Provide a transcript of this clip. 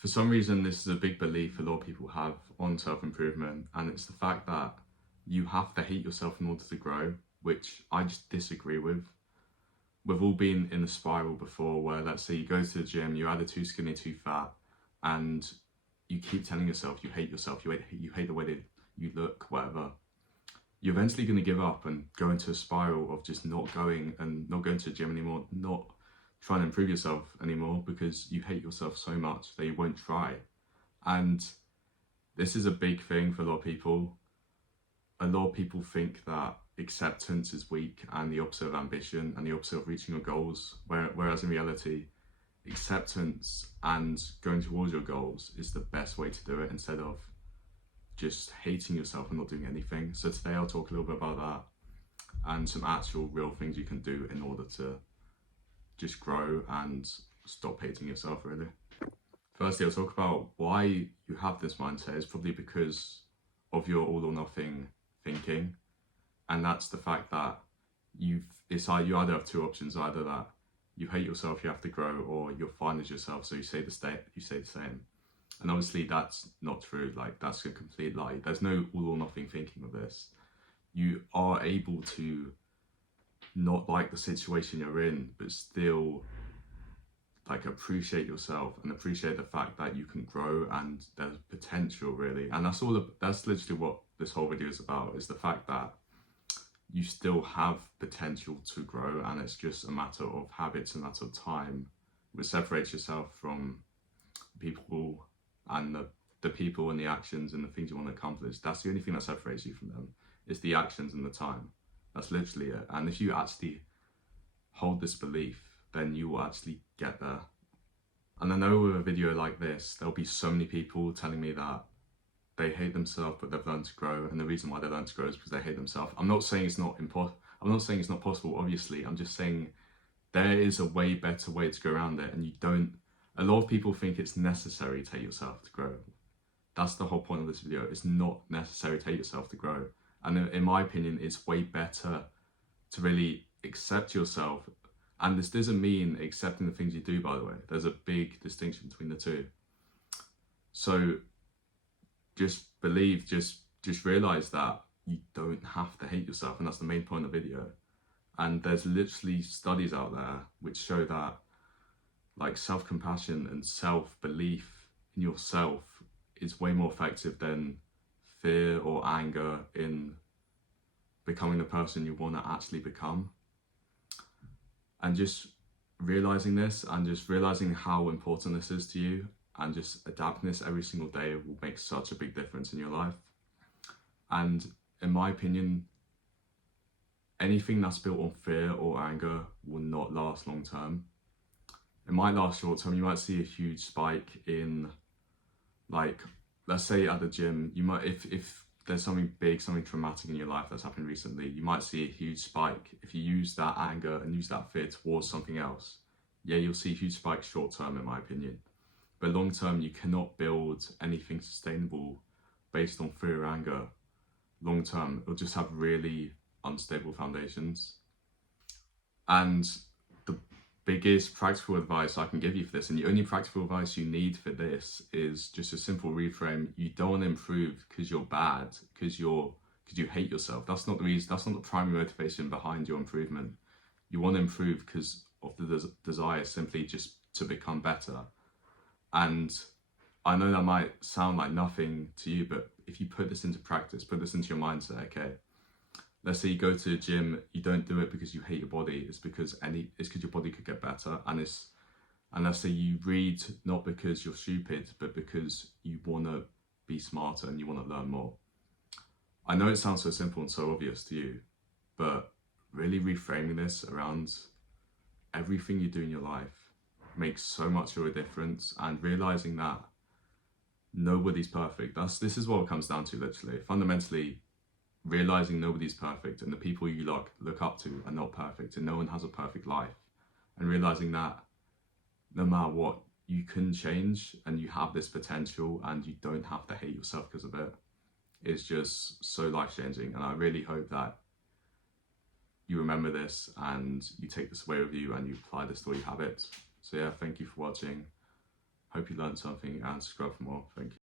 For some reason, this is a big belief a lot of people have on self-improvement, and it's the fact that you have to hate yourself in order to grow, which I just disagree with. We've all been in a spiral before where, let's say you go to the gym, you're either too skinny, too fat, and you keep telling yourself you hate yourself, you hate the way that you look, whatever. You're eventually going to give up and go into a spiral of just not going to the gym anymore, not trying to improve yourself anymore because you hate yourself so much that you won't try. And this is a big thing for a lot of people. A lot of people think that acceptance is weak and the opposite of ambition and the opposite of reaching your goals, whereas in reality, acceptance and going towards your goals is the best way to do it instead of just hating yourself and not doing anything. So today I'll talk a little bit about that and some actual real things you can do in order to just grow and stop hating yourself, really. Firstly, I'll talk about why you have this mindset. It's probably because of your all or nothing thinking, and that's the fact that you either have two options: either that you hate yourself, you have to grow, or you're fine as yourself, so you say the same. And obviously that's not true. Like, that's a complete lie. There's no all or nothing thinking with this. You are able to not like the situation you're in, but still like appreciate yourself and appreciate the fact that you can grow and there's potential, really. And that's literally what this whole video is about, is the fact that you still have potential to grow, and it's just a matter of habits, a matter of time, which separates yourself from people and the people and the actions and the things you want to accomplish. That's the only thing that separates you from them. It's the actions and the time. That's literally it. And if you actually hold this belief, then you will actually get there. And I know with a video like this, there'll be so many people telling me that they hate themselves, but they've learned to grow. And the reason why they learn to grow is because they hate themselves. I'm not saying it's not possible, obviously. I'm just saying there is a way better way to go around it. And a lot of people think it's necessary to hate yourself to grow. That's the whole point of this video. It's not necessary to hate yourself to grow. And in my opinion, it's way better to really accept yourself. And this doesn't mean accepting the things you do, by the way. There's a big distinction between the two. So just realize that you don't have to hate yourself. And that's the main point of the video. And there's literally studies out there which show that like self-compassion and self-belief in yourself is way more effective than fear or anger in becoming the person you want to actually become. And just realizing this and just realizing how important this is to you and just adapting this every single day will make such a big difference in your life. And in my opinion, anything that's built on fear or anger will not last long term. It might last short term. You might see a huge spike in, like, let's say at the gym, you might, if there's something big, something traumatic in your life that's happened recently, you might see a huge spike. If you use that anger and use that fear towards something else, yeah, you'll see a huge spike short term, in my opinion. But long term, you cannot build anything sustainable based on fear or anger. Long term, it'll just have really unstable foundations. And the biggest practical advice I can give you for this, and the only practical advice you need for this, is just a simple reframe. You don't want to improve because you're bad, because you hate yourself. That's not the reason. That's not the primary motivation behind your improvement. You want to improve because of the desire simply just to become better. And I know that might sound like nothing to you, but if you put this into practice, put this into your mindset, okay? Let's say you go to the gym, you don't do it because you hate your body, it's because your body could get better. And let's say you read not because you're stupid, but because you want to be smarter and you want to learn more. I know it sounds so simple and so obvious to you, but really reframing this around everything you do in your life makes so much of a difference, and realizing that nobody's perfect. This is what it comes down to, literally. Fundamentally, realizing nobody's perfect and the people you look up to are not perfect, and no one has a perfect life. And realizing that no matter what, you can change and you have this potential and you don't have to hate yourself because of it. It's just so life-changing, and I really hope that you remember this and you take this away with you and you apply this to all your habits. So yeah, thank you for watching. Hope you learned something and subscribe for more. Thank you.